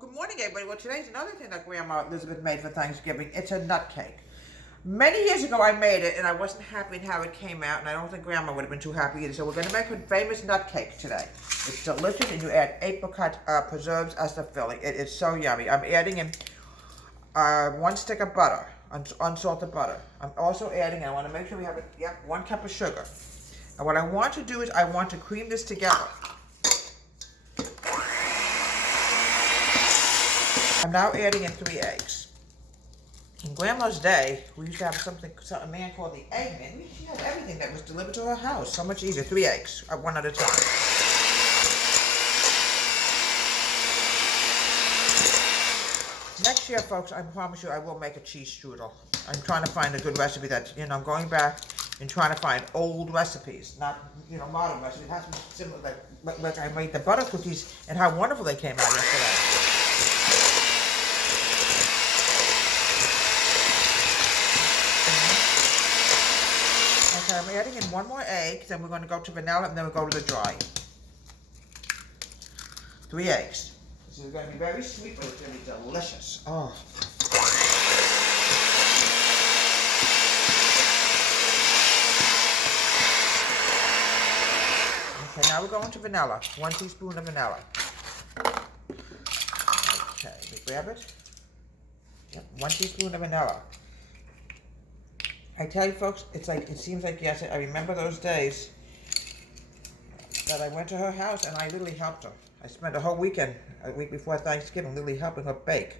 Good morning, everybody. Well, today's another thing that Grandma Elizabeth made for Thanksgiving. It's a nut cake. Many years ago, I made it, and I wasn't happy in how it came out, and I don't think Grandma would have been too happy either. So we're going to make her famous nut cake today. It's delicious, and you add apricot preserves as the filling. It is so yummy. I'm adding in 1 stick of butter, unsalted butter. I'm also adding, I want to make sure we have 1 cup of sugar. And what I want to do is I want to cream this together. I'm now adding in 3 eggs. In Grandma's day, we used to have a man called the eggman. She had everything that was delivered to her house. So much easier. 3 eggs, 1 at a time. Next year, folks, I promise you I will make a cheese strudel. I'm trying to find a good recipe that, I'm going back and trying to find old recipes, not, modern recipes. It has to be similar, like I made the butter cookies and how wonderful they came out yesterday. Okay, I'm adding in 1 more egg, then we're going to go to vanilla, and then we'll go to the dry. 3 eggs. This is going to be very sweet, but it's going to be delicious. Oh. Okay, now we're going to vanilla. 1 teaspoon of vanilla. Okay, we grab it. Yep, 1 teaspoon of vanilla. I tell you, folks, it seems like yesterday. I remember those days that I went to her house and I literally helped her. I spent a whole weekend, a week before Thanksgiving, literally helping her bake.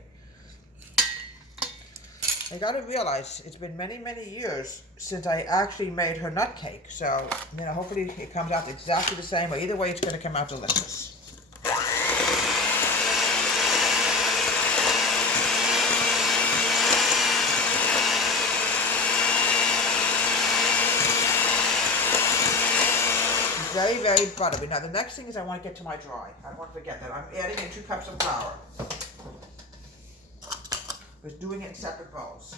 I got to realize it's been many, many years since I actually made her nut cake. So, hopefully it comes out exactly the same way. Either way, it's going to come out delicious. Very, very buttery. Now, the next thing is I want to get to my dry. I won't forget that. I'm adding in 2 cups of flour. We're doing it in separate bowls.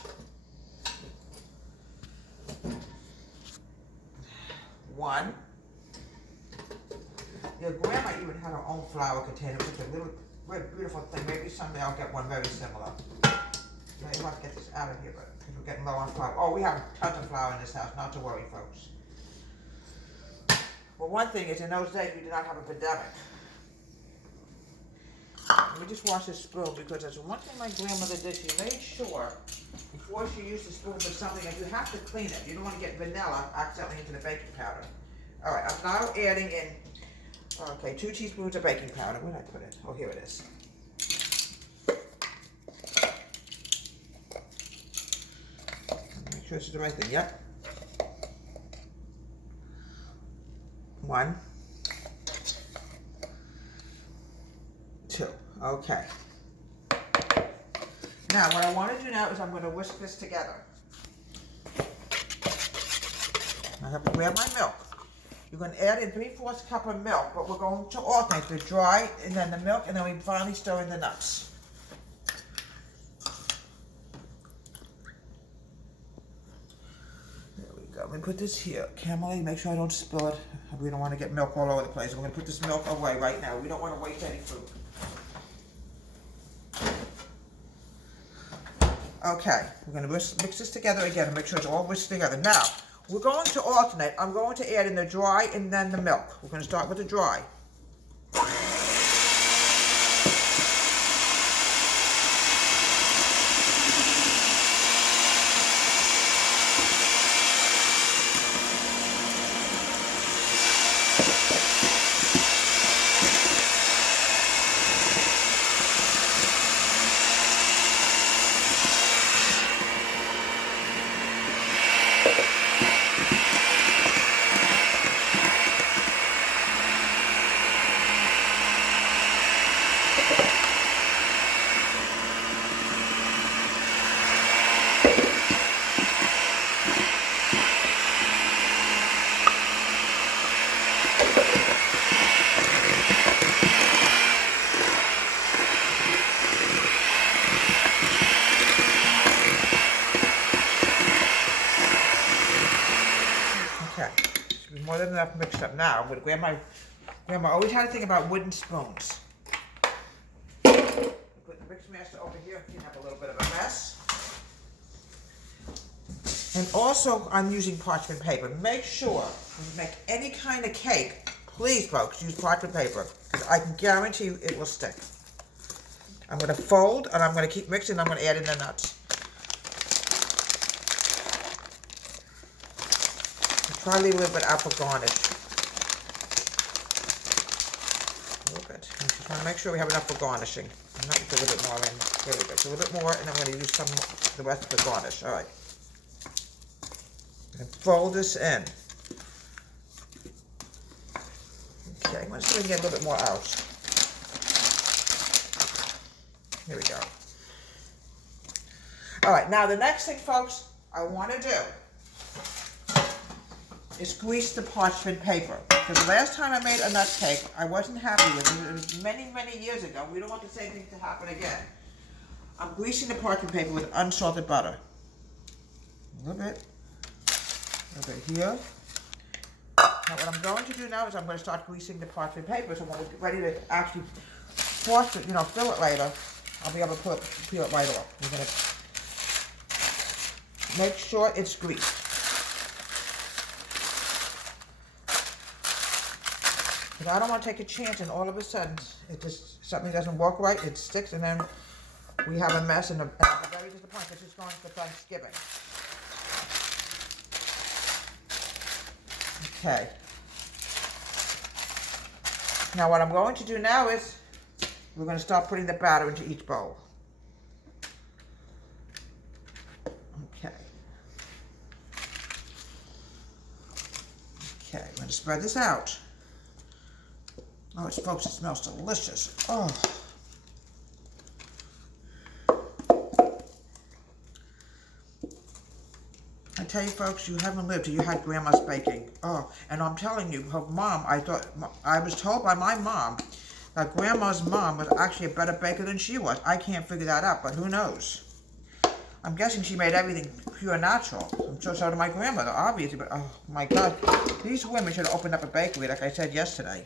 1. Your grandma even had her own flour container. It's a little, very beautiful thing. Maybe someday I'll get one very similar. You have to get this out of here, but because we're getting low on flour. Oh, we have tons of flour in this house. Not to worry, folks. Well, one thing is, in those days, we did not have a pandemic. Let me just wash this spoon, because there's one thing my grandmother did. She made sure, before she used the spoon for something, that you have to clean it. You don't want to get vanilla accidentally into the baking powder. All right, I'm now adding in, 2 teaspoons of baking powder. Where did I put it? Oh, here it is. Make sure this is the right thing. Yep. 1, 2. Okay. Now, what I want to do now is I'm going to whisk this together. I have to grab my milk. You're going to add in 3/4 cup of milk, but we're going to alternate the dry and then the milk, and then we finally stir in the nuts. Let me put this here. Camille, make sure I don't spill it. We don't want to get milk all over the place. We're going to put this milk away right now. We don't want to waste any food. Okay, we're going to mix this together again and make sure it's all whisked together. Now, we're going to alternate. I'm going to add in the dry and then the milk. We're going to start with the dry. More than enough mixed up. Now, Grandma always had a thing about wooden spoons. master over here can have a little bit of a mess. And also, I'm using parchment paper. Make sure when you make any kind of cake, please, folks, use parchment paper, because I can guarantee you it will stick. I'm going to fold, and I'm going to keep mixing, and I'm going to add in the nuts. Try to leave a little bit out for garnish. A little bit. I'm just trying to make sure we have enough for garnishing. I'm not put a little bit more in. There we go. So a little bit more, and I'm going to use some the rest for garnish. All right. And fold this in. Okay, I'm going to see if we can get a little bit more out. Here we go. All right, now the next thing, folks, I want to do is grease the parchment paper. Because the last time I made a nut cake, I wasn't happy with it. It was many, many years ago. We don't want the same thing to happen again. I'm greasing the parchment paper with unsalted butter. A little bit here. Now what I'm going to do now is I'm going to start greasing the parchment paper, so when we're ready to actually force it, fill it later, I'll be able to peel it right off. We're going to make sure it's greased. Because I don't want to take a chance and all of a sudden something doesn't work right, it sticks, and then we have a mess and I'm very disappointed because it's going for Thanksgiving. Okay. Now what I'm going to do now is we're going to start putting the batter into each bowl. Okay. Okay, I'm going to spread this out. Oh, folks, it smells delicious. Oh. I tell you, folks, you haven't lived till you had Grandma's baking. Oh, and I'm telling you, her mom, I was told by my mom that Grandma's mom was actually a better baker than she was. I can't figure that out, but who knows? I'm guessing she made everything pure natural. So did my grandmother, obviously, but oh my God, these women should have opened up a bakery, like I said yesterday.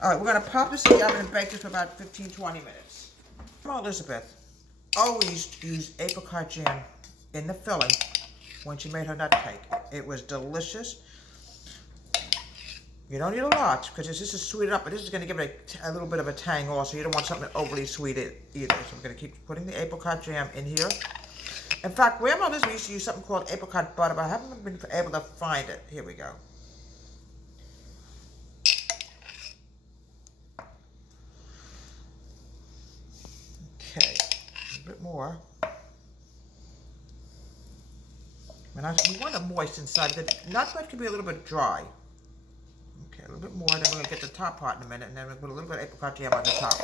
All right, we're going to pop this in the oven and bake this for about 15-20 minutes. Grandma Elizabeth always used apricot jam in the filling when she made her nut cake. It was delicious. You don't need a lot because this is sweetened up, but this is going to give it a little bit of a tang also. You don't want something overly sweet either. So we're going to keep putting the apricot jam in here. In fact, Grandma Elizabeth used to use something called apricot butter, but I haven't been able to find it. Here we go. Okay, a bit more. We want it moist inside. The nut bread can be a little bit dry. Okay, a little bit more, then we're going to get the top part in a minute, and then we'll put a little bit of apricot jam on the top.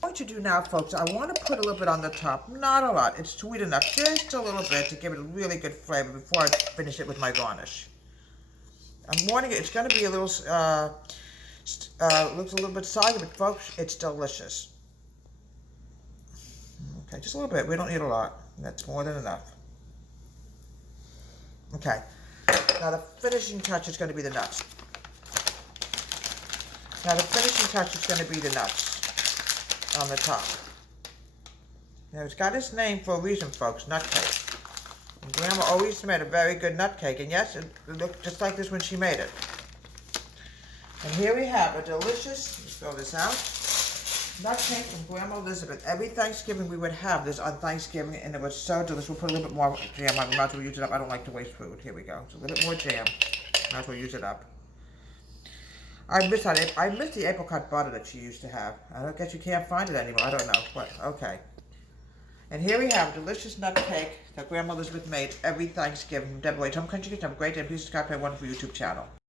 What I'm going to do now, folks, I want to put a little bit on the top. Not a lot. It's sweet enough. Just a little bit to give it a really good flavor before I finish it with my garnish. I'm warning you, it's going to be a little, looks a little bit soggy, but folks, it's delicious. Okay, just a little bit. We don't need a lot. That's more than enough. Okay. Now the finishing touch is going to be the nuts. Now the finishing touch is going to be the nuts on the top. Now it's got its name for a reason, folks, nut cake. And Grandma always made a very good nut cake, and yes, it looked just like this when she made it. And here we have a delicious, let's throw this out, nut cake from Grandma Elizabeth. Every Thanksgiving we would have this on Thanksgiving, and it was so delicious. We'll put a little bit more jam on. We might as well use it up. I don't like to waste food. Here we go. So a little bit more jam. Might as well use it up. I miss the apricot butter that she used to have. I guess you can't find it anymore. I don't know. But okay. And here we have a delicious nut cake that Grandma Elizabeth made every Thanksgiving. Deborah, Tom Country Kitchen. Have a great day. Please subscribe to my wonderful YouTube channel.